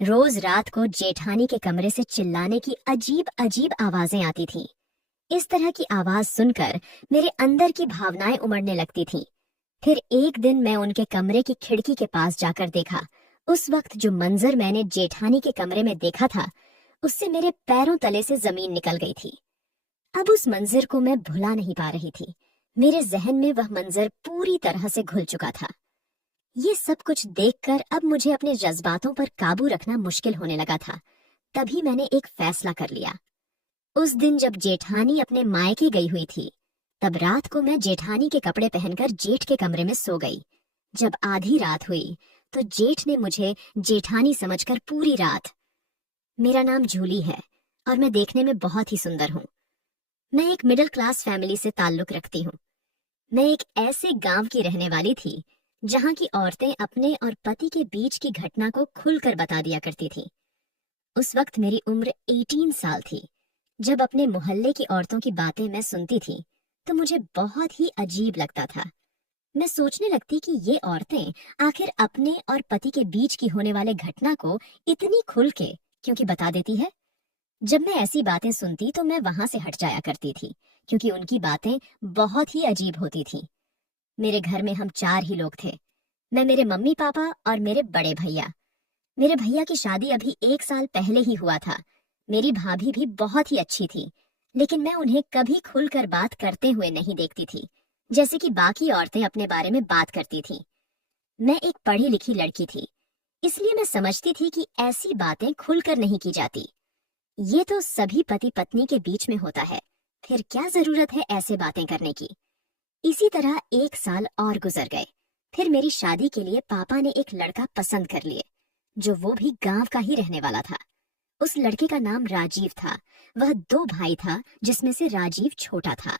रोज रात को जेठानी के कमरे से चिल्लाने की अजीब अजीब आवाजें आती थीं। इस तरह की आवाज सुनकर मेरे अंदर की भावनाएं उमड़ने लगती थीं। फिर एक दिन मैं उनके कमरे की खिड़की के पास जाकर देखा। उस वक्त जो मंजर मैंने जेठानी के कमरे में देखा था, उससे मेरे पैरों तले से जमीन निकल गई थी। अब उस मंजर को मैं भुला नहीं पा रही थी। मेरे जहन में वह मंजर पूरी तरह से घुल चुका था। ये सब कुछ देखकर अब मुझे अपने जज्बातों पर काबू रखना मुश्किल होने लगा था। तभी मैंने एक फैसला कर लिया। उस दिन जब जेठानी अपने मायके गई हुई थी, तब रात को मैं जेठानी के कपड़े पहनकर जेठ के कमरे में सो गई। जब आधी रात हुई तो जेठ ने मुझे जेठानी समझकर पूरी रात। मेरा नाम जूली है और मैं देखने में बहुत ही सुंदर हूँ। मैं एक मिडिल क्लास फैमिली से ताल्लुक रखती हूँ। मैं एक ऐसे गांव की रहने वाली थी जहां की औरतें अपने और पति के बीच की घटना को खुलकर बता दिया करती थीं। उस वक्त मेरी उम्र 18 साल थी। जब अपने मोहल्ले की औरतों की बातें मैं सुनती थी तो मुझे बहुत ही अजीब लगता था। मैं सोचने लगती कि ये औरतें आखिर अपने और पति के बीच की होने वाले घटना को इतनी खुल के क्योंकि बता देती है। जब मैं ऐसी बातें सुनती तो मैं वहां से हट जाया करती थी, क्योंकि उनकी बातें बहुत ही अजीब होती थीं। मेरे घर में हम 4 ही लोग थे। मैं, मेरे मम्मी पापा और मेरे बड़े भैया। मेरे भैया की शादी अभी 1 साल पहले ही हुआ था। मेरी भाभी भी बहुत ही अच्छी थी, लेकिन मैं उन्हें कभी खुलकर बात करते हुए नहीं देखती थी, जैसे कि बाकी औरतें अपने बारे में बात करती थीं। मैं एक पढ़ी लिखी लड़की थी, इसलिए मैं समझती थी कि ऐसी बातें खुलकर नहीं की जाती। ये तो सभी पति पत्नी के बीच में होता है, फिर क्या जरूरत है ऐसे बातें करने की। इसी तरह 1 साल और गुजर गए। फिर मेरी शादी के लिए पापा ने एक लड़का पसंद कर लिए, जो वो भी गांव का ही रहने वाला था। उस लड़के का नाम राजीव था। वह 2 भाई था, जिसमें से राजीव छोटा था।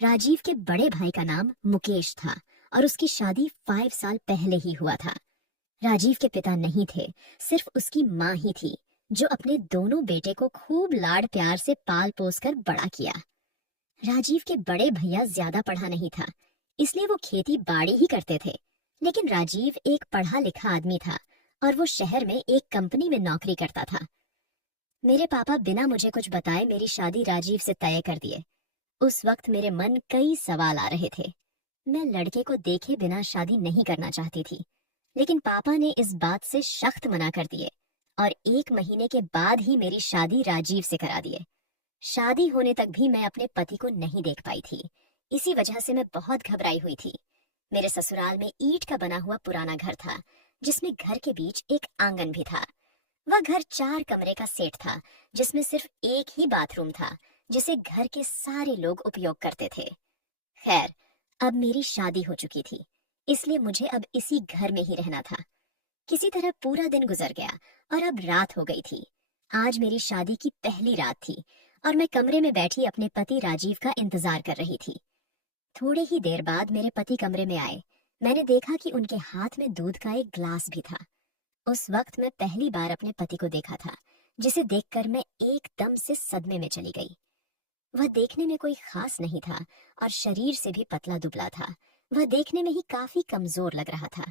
राजीव के बड़े भाई का नाम मुकेश था और उसकी शादी 5 साल पहले ही हुआ था। राजीव के पिता नहीं थे, सिर्फ उसकी माँ ही थी, जो अपने दोनों बेटे को खूब लाड प्यार से पाल पोस कर बड़ा किया। राजीव के बड़े भैया ज्यादा पढ़ा नहीं था, इसलिए वो खेती बाड़ी ही करते थे। लेकिन राजीव एक पढ़ा लिखा आदमी था और वो शहर में एक कंपनी में नौकरी करता था। मेरे पापा बिना मुझे कुछ बताए मेरी शादी राजीव से तय कर दिए। उस वक्त मेरे मन कई सवाल आ रहे थे। मैं लड़के को देखे बिना शादी नहीं करना चाहती थी, लेकिन पापा ने इस बात से सख्त मना कर दिए और 1 महीने के बाद ही मेरी शादी राजीव से करा दिए। शादी होने तक भी मैं अपने पति को नहीं देख पाई थी। इसी वजह से मैं बहुत घबराई हुई थी। मेरे ससुराल में ईंट का बना हुआ पुराना घर था, जिसमें घर के बीच एक आंगन भी था। वह घर 4 कमरे का सेट था, जिसमें सिर्फ एक ही बाथरूम था, जिसे घर के सारे लोग उपयोग करते थे। खैर, अब मेरी शादी हो चुकी थी, इसलिए मुझे अब इसी घर में ही रहना था। किसी तरह पूरा दिन गुजर गया और अब रात हो गई थी। आज मेरी शादी की पहली रात थी और मैं कमरे में बैठी अपने पति राजीव का इंतजार कर रही थी। थोड़े ही देर बाद मेरे पति कमरे में आए। मैंने देखा कि उनके हाथ में दूध का एक ग्लास भी था। उस वक्त मैं पहली बार अपने पति को देखा था, जिसे देखकर मैं एकदम से सदमे में चली गई। वह देखने में कोई खास नहीं था और शरीर से भी पतला दुबला था। वह देखने में ही काफी कमजोर लग रहा था।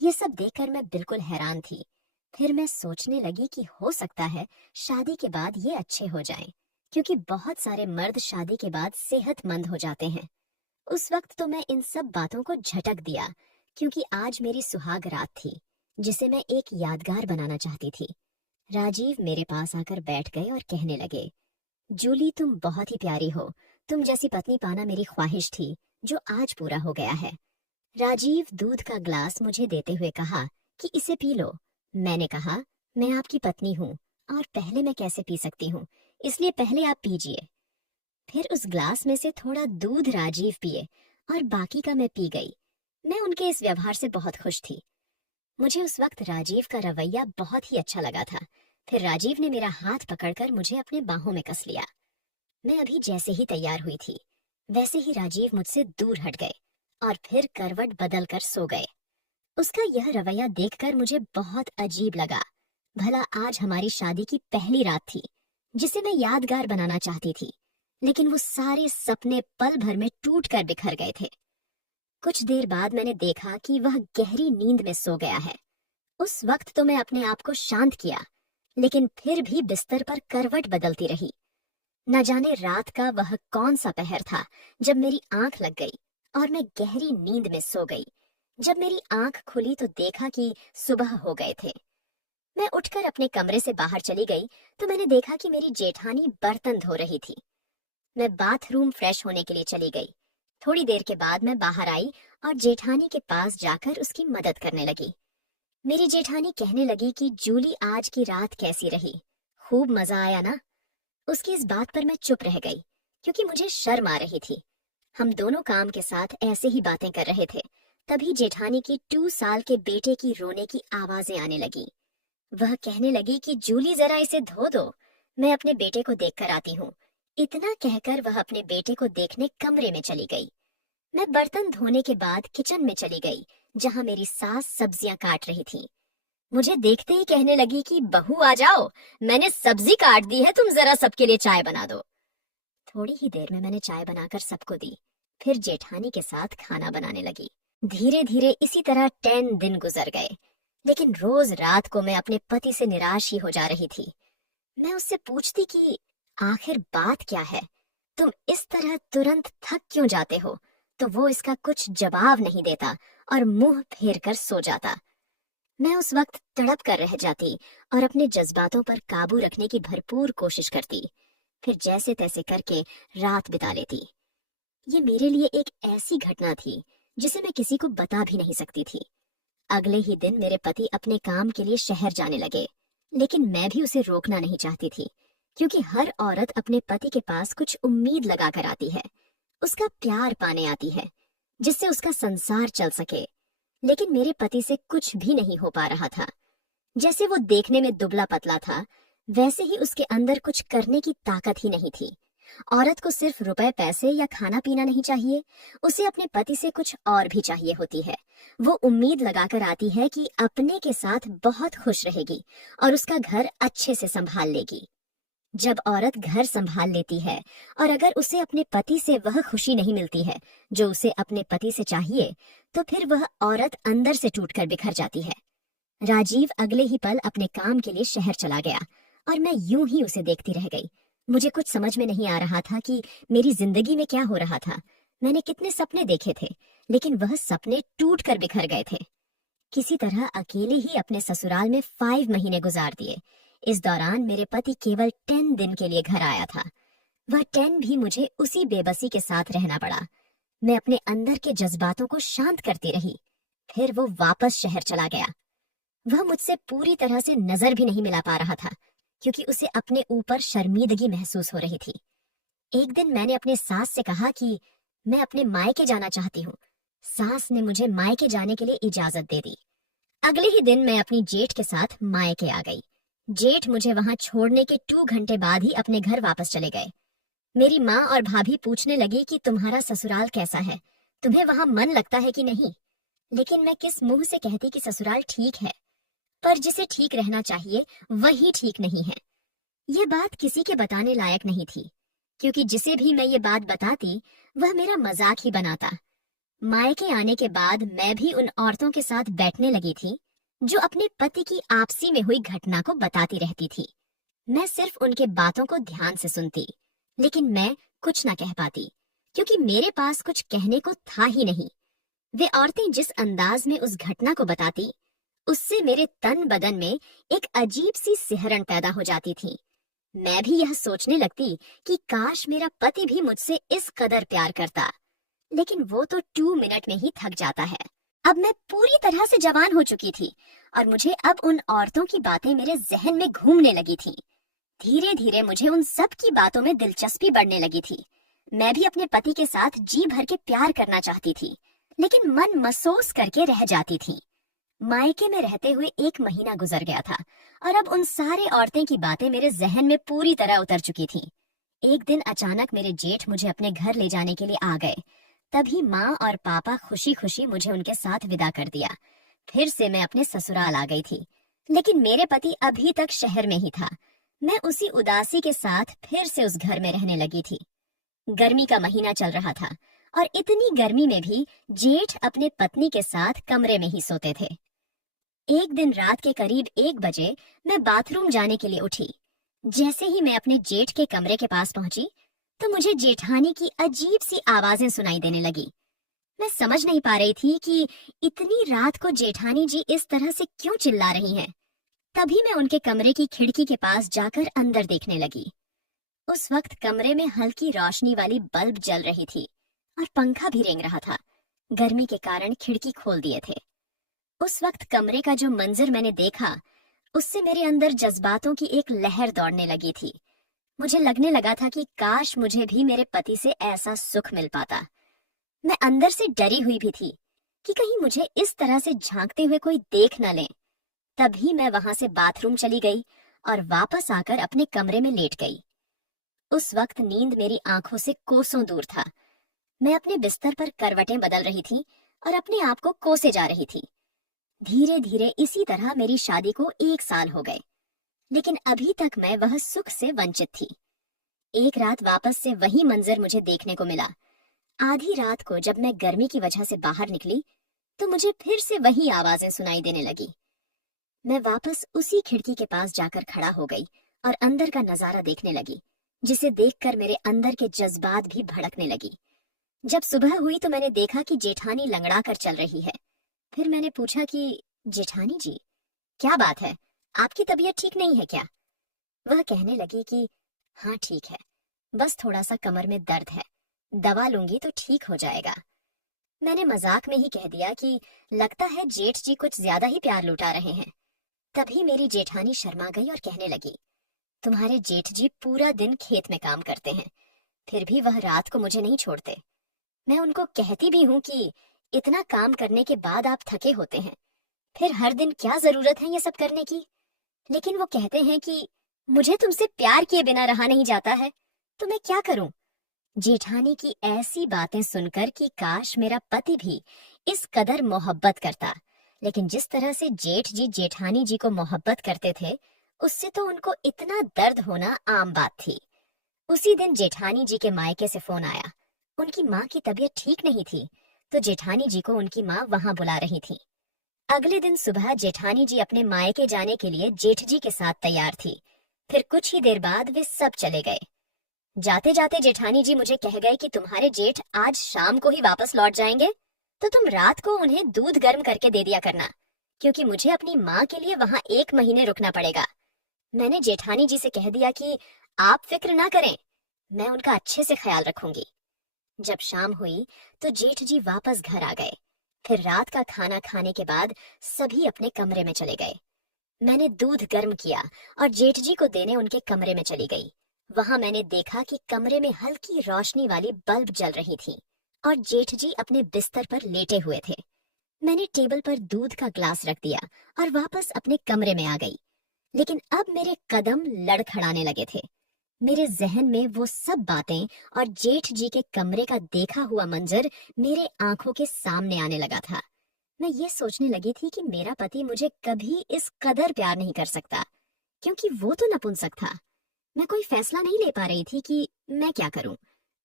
ये सब देखकर मैं बिल्कुल हैरान थी। फिर मैं सोचने लगी कि हो सकता है शादी के बाद ये अच्छे हो जाएं, क्योंकि बहुत सारे मर्द शादी के बाद सेहतमंद हो जाते हैं। उस वक्त तो मैं इन सब बातों को झटक दिया, क्योंकि आज मेरी सुहाग रात थी, जिसे मैं एक यादगार बनाना चाहती थी। राजीव मेरे पास आकर बैठ गए और कहने लगे, जूली, तुम बहुत ही प्यारी हो। तुम जैसी पत्नी पाना मेरी ख्वाहिश थी, जो आज पूरा हो गया है। राजीव दूध का ग्लास मुझे देते हुए कहा कि इसे पी लो। मैंने कहा, मैं आपकी पत्नी हूँ और पहले मैं कैसे पी सकती हूँ, इसलिए पहले आप पीजिए। फिर उस ग्लास में से थोड़ा दूध राजीव पिए और बाकी का मैं पी गई। मैं उनके इस व्यवहार से बहुत खुश थी। मुझे उस वक्त राजीव का रवैया बहुत ही अच्छा लगा था। फिर राजीव ने मेरा हाथ पकड़कर मुझे अपने बाहों में कस लिया। मैं अभी जैसे ही तैयार हुई थी, वैसे ही राजीव मुझसे दूर हट गए और फिर करवट बदल कर सो गए। उसका यह रवैया देखकर मुझे बहुत अजीब लगा। भला आज हमारी शादी की पहली रात थी, जिसे मैं यादगार बनाना चाहती थी, लेकिन वो सारे सपने पल भर में टूट कर बिखर गए थे। कुछ देर बाद मैंने देखा कि वह गहरी नींद में सो गया है। उस वक्त तो मैं अपने आप को शांत किया, लेकिन फिर भी बिस्तर पर करवट बदलती रही। न जाने रात का वह कौन सा पहर था जब मेरी आंख लग गई और मैं गहरी नींद में सो गई। जब मेरी आंख खुली तो देखा कि सुबह हो गए थे। मैं उठकर अपने कमरे से बाहर चली गई तो मैंने देखा कि मेरी जेठानी बर्तन धो रही थी। मैं बाथरूम फ्रेश होने के लिए चली गई। थोड़ी देर के बाद मैं बाहर आई और जेठानी के पास जाकर उसकी मदद करने लगी। मेरी जेठानी कहने लगी कि जूली आज की रात कैसी रही, खूब मजा आया ना। उसकी इस बात पर मैं चुप रह गई क्योंकि मुझे शर्म आ रही थी। हम दोनों काम के साथ ऐसे ही बातें कर रहे थे, तभी जेठानी की 2 साल के बेटे की रोने की आवाजें आने लगी। वह कहने लगी कि जूली जरा इसे धो दो, मैं अपने बेटे को देखकर आती हूँ। इतना कहकर वह अपने बेटे को देखने कमरे में चली गई। मैं बर्तन धोने के बाद किचन में चली गई जहाँ मेरी सास सब्जियां काट रही थी। मुझे देखते ही कहने लगी कि बहू आ जाओ, मैंने सब्जी काट दी है, तुम जरा सबके लिए चाय बना दो। थोड़ी ही देर में मैंने चाय बनाकर सबको दी, फिर जेठानी के साथ खाना बनाने लगी। धीरे धीरे इसी तरह 10 दिन गुजर गए, लेकिन रोज रात को मैं अपने पति से निराश ही हो जा रही थी। मैं उससे पूछती कि आखिर बात क्या है, तुम इस तरह तुरंत थक क्यों जाते हो, तो वो इसका कुछ जवाब नहीं देता और मुंह फेर कर सो जाता। मैं उस वक्त तड़प कर रह जाती और अपने जज्बातों पर काबू रखने की भरपूर कोशिश करती, फिर जैसे तैसे करके रात बिता लेती। ये मेरे लिए एक ऐसी घटना थी जिसे मैं किसी को बता भी नहीं सकती थी। अगले ही दिन मेरे पति अपने काम के लिए शहर जाने लगे, लेकिन मैं भी उसे रोकना नहीं चाहती थी, क्योंकि हर औरत अपने पति के पास कुछ उम्मीद लगा कर आती है, उसका प्यार पाने आती है, जिससे उसका संसार चल सके। लेकिन मेरे पति से कुछ भी नहीं हो पा रहा था। जैसे वो देखने में दुबला पतला था, वैसे ही उसके अंदर कुछ करने की ताकत ही नहीं थी। औरत को सिर्फ रुपए पैसे या खाना पीना नहीं चाहिए, उसे अपने पति से कुछ और भी चाहिए होती है। वो उम्मीद लगाकर आती है कि अपने के साथ बहुत खुश रहेगी और उसका घर अच्छे से संभाल लेगी। जब औरत घर संभाल लेती है और अगर उसे अपने पति से वह खुशी नहीं मिलती है जो उसे अपने पति से चाहिए, तो फिर वह औरत अंदर से टूटकर बिखर जाती है। राजीव अगले ही पल अपने काम के लिए शहर चला गया और मैं यूं ही उसे देखती रह गई। मुझे कुछ समझ में नहीं आ रहा था कि मेरी जिंदगी में क्या हो रहा था। मैंने कितने सपने देखे थे, लेकिन वह सपने टूट कर बिखर गए थे। किसी तरह अकेले ही अपने ससुराल में 5 महीने गुजार दिए। इस दौरान मेरे पति केवल 10 दिन के लिए घर आया था। वह 10 भी मुझे उसी बेबसी के साथ रहना पड़ा। मैं अपने अंदर के जज्बातों को शांत करती रही। फिर वो वापस शहर चला गया। वह मुझसे पूरी तरह से नजर भी नहीं मिला पा रहा था, क्योंकि उसे अपने ऊपर शर्मिंदगी महसूस हो रही थी। एक दिन मैंने अपने सास से कहा कि मैं अपने मायके जाना चाहती हूँ। सास ने मुझे मायके जाने के लिए इजाजत दे दी। अगले ही दिन मैं अपनी जेठ के साथ मायके आ गई। जेठ मुझे वहां छोड़ने के 2 घंटे बाद ही अपने घर वापस चले गए। मेरी माँ और भाभी पूछने लगी कि तुम्हारा ससुराल कैसा है, तुम्हें वहां मन लगता है कि नहीं। लेकिन मैं किस मुंह से कहती कि ससुराल ठीक है, पर जिसे ठीक रहना चाहिए वही ठीक नहीं है। ये बात किसी के बताने लायक नहीं थी, क्योंकि जिसे भी मैं ये बात बताती वह मेरा मजाक ही बनाता। मायके आने के बाद मैं भी उन औरतों के साथ बैठने लगी थी जो अपने पति की आपसी में हुई घटना को बताती रहती थी। मैं सिर्फ उनके बातों को ध्यान से सुनती, लेकिन मैं कुछ न कह पाती, क्योंकि मेरे पास कुछ कहने को था ही नहीं। वे औरतें जिस अंदाज में उस घटना को बताती, उससे मेरे तन बदन में एक अजीब सी सिहरन पैदा हो जाती थी। मैं भी यह सोचने लगती कि काश मेरा पति भी मुझसे इस कदर प्यार करता, लेकिन वो तो 2 मिनट में ही थक जाता है। अब मैं पूरी तरह से जवान हो चुकी थी और मुझे अब उन औरतों की बातें मेरे जहन में घूमने लगी थी। धीरे धीरे मुझे उन सब की बातों में दिलचस्पी बढ़ने लगी थी। मैं भी अपने पति के साथ जी भर के प्यार करना चाहती थी, लेकिन मन महसूस करके रह जाती थी। मायके में रहते हुए 1 महीना गुजर गया था और अब उन सारे औरतें की बातें मेरे जहन में पूरी तरह उतर चुकी थी। एक दिन अचानक मेरे जेठ मुझे अपने घर ले जाने के लिए आ गए। तभी माँ और पापा खुशी खुशी मुझे उनके साथ विदा कर दिया। फिर से मैं अपने ससुराल आ गई थी, लेकिन मेरे पति अभी तक शहर में ही था। मैं उसी उदासी के साथ फिर से उस घर में रहने लगी थी। गर्मी का महीना चल रहा था और इतनी गर्मी में भी जेठ अपने पत्नी के साथ कमरे में ही सोते थे। एक दिन रात के करीब 1 बजे मैं बाथरूम जाने के लिए उठी। जैसे ही मैं अपने जेठ के कमरे के पास पहुंची, तो मुझे जेठानी की अजीब सी आवाजें सुनाई देने लगी। मैं समझ नहीं पा रही थी कि इतनी रात को जेठानी जी इस तरह से क्यों चिल्ला रही हैं। तभी मैं उनके कमरे की खिड़की के पास जाकर अंदर देखने लगी। उस वक्त कमरे में हल्की रोशनी वाली बल्ब जल रही थी और पंखा भी रेंग रहा था। गर्मी के कारण खिड़की खोल दिए थे। उस वक्त कमरे का जो मंजर मैंने देखा, उससे मेरे अंदर जज्बातों की एक लहर दौड़ने लगी थी। मुझे लगने लगा था कि काश मुझे भी मेरे पति से ऐसा सुख मिल पाता। मैं अंदर से डरी हुई भी थी कि कहीं मुझे इस तरह से झांकते हुए कोई देख न ले। तभी मैं वहां से बाथरूम चली गई और वापस आकर अपने कमरे में लेट गई। उस वक्त नींद मेरी आंखों से कोसों दूर था। मैं अपने बिस्तर पर करवटें बदल रही थी और अपने आप को कोसे जा रही थी। धीरे धीरे इसी तरह मेरी शादी को 1 साल हो गए, लेकिन अभी तक मैं वह सुख से वंचित थी। एक रात वापस से वही मंजर मुझे देखने को मिला। आधी रात को जब मैं गर्मी की वजह से बाहर निकली, तो मुझे फिर से वही आवाजें सुनाई देने लगी। मैं वापस उसी खिड़की के पास जाकर खड़ा हो गई और अंदर का नजारा देखने लगी, जिसे देखकर मेरे अंदर के जज्बात भी भड़कने लगी। जब सुबह हुई तो मैंने देखा कि जेठानी लंगड़ा कर चल रही है। फिर मैंने पूछा कि जेठानी जी, क्या बात है, आपकी तबीयत ठीक नहीं है क्या? वह कहने लगी कि हाँ ठीक है, बस थोड़ा सा कमर में दर्द है, दवा लूंगी तो ठीक हो जाएगा। मैंने मजाक में ही कह दिया कि लगता है जेठ जी कुछ ज्यादा ही प्यार लुटा रहे हैं। तभी मेरी जेठानी शर्मा गई और कहने लगी, तुम्हारे जेठ जी पूरा दिन खेत में काम करते हैं, फिर भी वह रात को मुझे नहीं छोड़ते। मैं उनको कहती भी हूँ कि इतना काम करने के बाद आप थके होते हैं, फिर हर दिन क्या जरूरत है ये सब करने की? लेकिन वो कहते हैं कि मुझे तुमसे प्यार किए बिना रहा नहीं जाता है, तो मैं क्या करूं? जेठानी की ऐसी बातें सुनकर कि काश मेरा पति भी इस कदर मोहब्बत करता, लेकिन जिस तरह से जेठ जी जेठानी जी को मोहब्बत करते थे, उससे तो उनको इतना दर्द होना आम बात थी। उसी दिन जेठानी जी के मायके से फोन आया। उनकी माँ की तबीयत ठीक नहीं थी, तो जेठानी जी को उनकी माँ वहां बुला रही थी। अगले दिन सुबह जेठानी जी अपने मायके जाने के लिए जेठ जी के साथ तैयार थी। फिर कुछ ही देर बाद वे सब चले गए। जाते जाते जेठानी जी मुझे कह गए कि तुम्हारे जेठ आज शाम को ही वापस लौट जाएंगे, तो तुम रात को उन्हें दूध गर्म करके दे दिया करना, क्योंकि मुझे अपनी माँ के लिए वहां 1 महीने रुकना पड़ेगा। मैंने जेठानी जी से कह दिया कि आप फिक्र ना करें, मैं उनका अच्छे से ख्याल रखूंगी। जब शाम हुई तो जेठ जी वापस घर आ गए। फिर रात का खाना खाने के बाद सभी अपने कमरे में चले गए। मैंने दूध गर्म किया और जेठ जी को देने उनके कमरे में चली गई। वहां मैंने देखा कि कमरे में हल्की रोशनी वाली बल्ब जल रही थी और जेठ जी अपने बिस्तर पर लेटे हुए थे। मैंने टेबल पर दूध का ग्लास रख दिया और वापस अपने कमरे में आ गई। लेकिन अब मेरे कदम लड़खड़ाने लगे थे। मेरे जहन में वो सब बातें और जेठ जी के कमरे का देखा हुआ मंजर मेरे आंखों के सामने आने लगा था। मैं ये सोचने लगी थी कि मेरा पति मुझे कभी इस कदर प्यार नहीं कर सकता, क्योंकि वो तो नपुंसक था। मैं कोई फैसला नहीं ले पा रही थी कि मैं क्या करूं।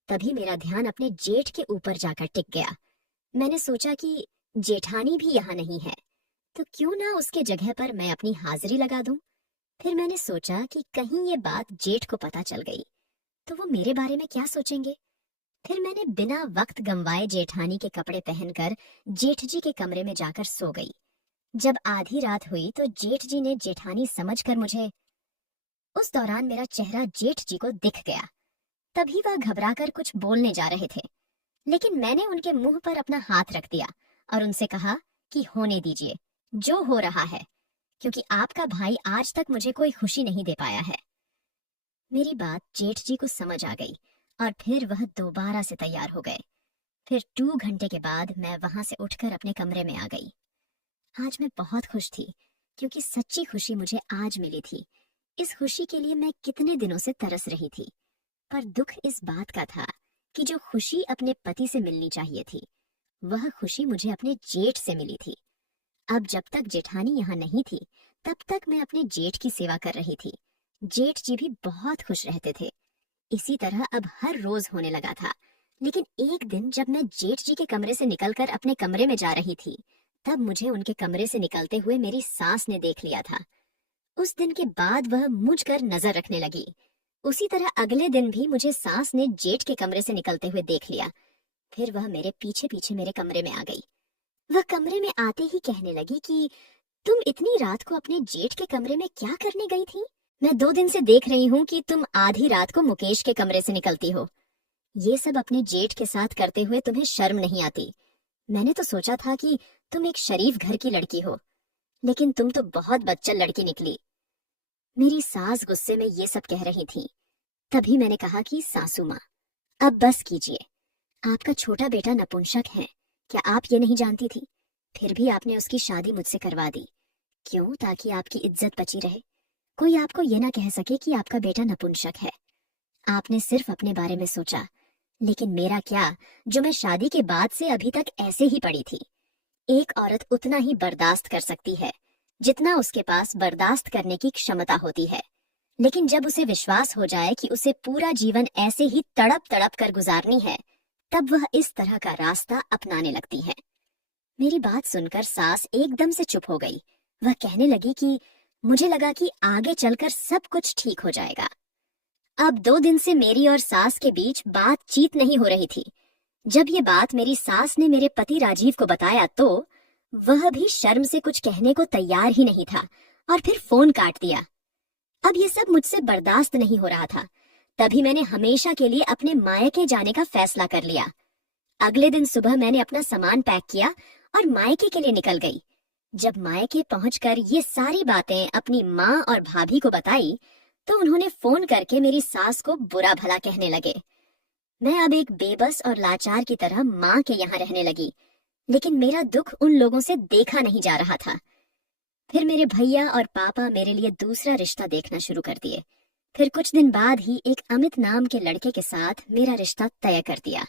तभी मेरा ध्यान अपने जेठ के ऊपर जाकर टिक गया। मैंने सोचा कि जेठानी भी यहाँ नहीं है, तो क्यों ना उसके जगह पर मैं अपनी हाजिरी लगा दूं। फिर मैंने सोचा कि कहीं ये बात जेठ को पता चल गई तो वो मेरे बारे में क्या सोचेंगे। फिर मैंने बिना वक्त गंवाए जेठानी के कपड़े पहनकर जेठ जी के कमरे में जाकर सो गई। जब आधी रात हुई तो जेठ जी ने जेठानी समझकर मुझे, उस दौरान मेरा चेहरा जेठ जी को दिख गया। तभी वह घबराकर कुछ बोलने जा रहे थे, लेकिन मैंने उनके मुंह पर अपना हाथ रख दिया और उनसे कहा कि होने दीजिए, जो हो रहा है, क्योंकि आपका भाई आज तक मुझे कोई खुशी नहीं दे पाया है। मेरी बात जेठ जी को समझ आ गई और फिर वह दोबारा से तैयार हो गए। फिर 2 घंटे के बाद मैं वहां से उठकर अपने कमरे में आ गई। आज मैं बहुत खुश थी, क्योंकि सच्ची खुशी मुझे आज मिली थी। इस खुशी के लिए मैं कितने दिनों से तरस रही थी। पर दुख इस बात का था कि जो खुशी अपने पति से मिलनी चाहिए थी, वह खुशी मुझे अपने जेठ से मिली थी। अब जब तक जेठानी यहाँ नहीं थी, तब तक मैं अपने जेठ की सेवा कर रही थी। जेठ जी भी बहुत खुश रहते थे। इसी तरह अब हर रोज होने लगा था। लेकिन एक दिन जब मैं जेठ जी के कमरे से निकलकर अपने कमरे में जा रही थी, तब मुझे उनके कमरे से निकलते हुए मेरी सास ने देख लिया था। उस दिन के बाद वह मुझ कर नजर रखने लगी। उसी तरह अगले दिन भी मुझे सास ने जेठ के कमरे से निकलते हुए देख लिया। फिर वह मेरे पीछे पीछे मेरे कमरे में आ गई। वह कमरे में आते ही कहने लगी कि तुम इतनी रात को अपने जेठ के कमरे में क्या करने गई थी? मैं 2 दिन से देख रही हूँ कि तुम आधी रात को मुकेश के कमरे से निकलती हो। ये सब अपने जेठ के साथ करते हुए तुम्हें शर्म नहीं आती? मैंने तो सोचा था कि तुम एक शरीफ घर की लड़की हो, लेकिन तुम तो बहुत बच्चन लड़की निकली। मेरी सास गुस्से में ये सब कह रही थी। तभी मैंने कहा कि सासू माँ, अब बस कीजिए। आपका छोटा बेटा नपुंसक है, क्या आप ये नहीं जानती थी? फिर भी आपने उसकी शादी मुझसे करवा दी। क्यों? ताकि आपकी इज्जत बची रहे। कोई आपको ये ना कह सके कि आपका बेटा नपुंसक है। आपने सिर्फ अपने बारे में सोचा, लेकिन मेरा क्या, जो मैं शादी के बाद से अभी तक ऐसे ही पड़ी थी। एक औरत उतना ही बर्दाश्त कर सकती है जितना उसके पास बर्दाश्त करने की क्षमता होती है, लेकिन जब उसे विश्वास हो जाए कि उसे पूरा जीवन ऐसे ही तड़प तड़प कर गुजारनी है, तब वह इस तरह का रास्ता अपनाने लगती है। मेरी बात सुनकर सास एकदम से चुप हो गई। वह कहने लगी कि मुझे लगा कि आगे चलकर सब कुछ ठीक हो जाएगा। अब 2 दिन से मेरी और सास के बीच बातचीत नहीं हो रही थी। जब ये बात मेरी सास ने मेरे पति राजीव को बताया तो वह भी शर्म से कुछ कहने को तैयार ही नहीं था और फिर फोन काट दिया। अब ये सब मुझसे बर्दाश्त नहीं हो रहा था। तभी मैंने हमेशा के लिए अपने मायके जाने का फैसला कर लिया। अगले दिन सुबह मैंने अपना सामान पैक किया और मायके के लिए निकल गई। जब मायके पहुंचकर ये सारी बातें अपनी माँ और भाभी को बताई तो उन्होंने फोन करके मेरी सास को बुरा भला कहने लगे। मैं अब एक बेबस और लाचार की तरह माँ के यहाँ रहने लगी, लेकिन मेरा दुख उन लोगों से देखा नहीं जा रहा था। फिर मेरे भैया और पापा मेरे लिए दूसरा रिश्ता देखना शुरू कर दिए। फिर कुछ दिन बाद ही एक अमित नाम के लड़के के साथ मेरा रिश्ता तय कर दिया।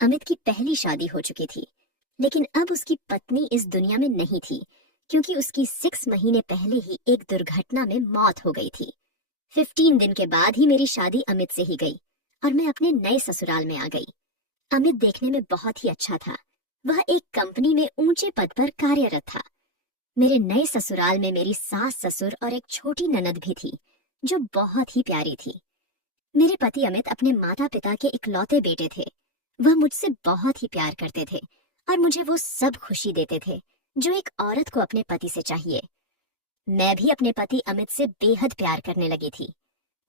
अमित की पहली शादी हो चुकी थी, लेकिन अब उसकी पत्नी इस दुनिया में नहीं थी, क्योंकि उसकी 6 महीने पहले ही एक दुर्घटना में मौत हो गई थी। 15 दिन के बाद ही मेरी शादी अमित से ही गई और मैं अपने नए ससुराल में आ गई। अमित देखने में बहुत ही अच्छा था। वह एक कंपनी में ऊंचे पद पर कार्यरत था। मेरे नए ससुराल में मेरी सास ससुर और एक छोटी ननद भी थी, जो बहुत ही प्यारी थी। मेरे पति अमित अपने माता पिता के इकलौते बेटे थे। वह मुझसे बहुत ही प्यार करते थे और मुझे वो सब खुशी देते थे जो एक औरत को अपने पति से चाहिए। मैं भी अपने पति अमित से बेहद प्यार करने लगी थी।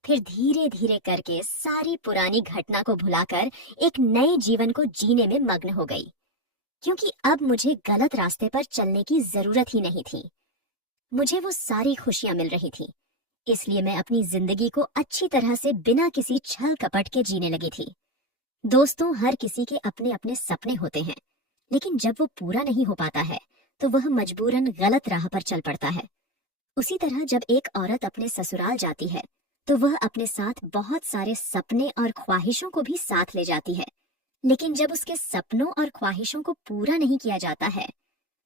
फिर धीरे धीरे करके सारी पुरानी घटना को भुलाकर एक नए जीवन को जीने में मग्न हो गई, क्योंकि अब मुझे गलत रास्ते पर चलने की जरूरत ही नहीं थी। मुझे वो सारी खुशियां मिल रही थी, इसलिए मैं अपनी जिंदगी को अच्छी तरह से बिना किसी छल कपट के जीने लगी थी। दोस्तों, हर किसी के अपने अपने सपने होते हैं, लेकिन जब वो पूरा नहीं हो पाता है तो वह मजबूरन गलत राह पर चल पड़ता है। उसी तरह जब एक औरत अपने ससुराल जाती है तो वह अपने साथ बहुत सारे सपने और ख्वाहिशों को भी साथ ले जाती है, लेकिन जब उसके सपनों और ख्वाहिशों को पूरा नहीं किया जाता है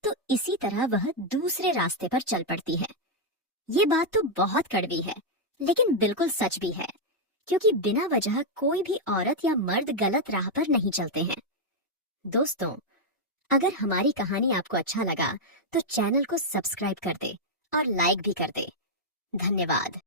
तो इसी तरह वह दूसरे रास्ते पर चल पड़ती है। ये बात तो बहुत कड़वी है, लेकिन बिल्कुल सच भी है, क्योंकि बिना वजह कोई भी औरत या मर्द गलत राह पर नहीं चलते हैं। दोस्तों, अगर हमारी कहानी आपको अच्छा लगा तो चैनल को सब्सक्राइब कर दे और लाइक भी कर दे। धन्यवाद।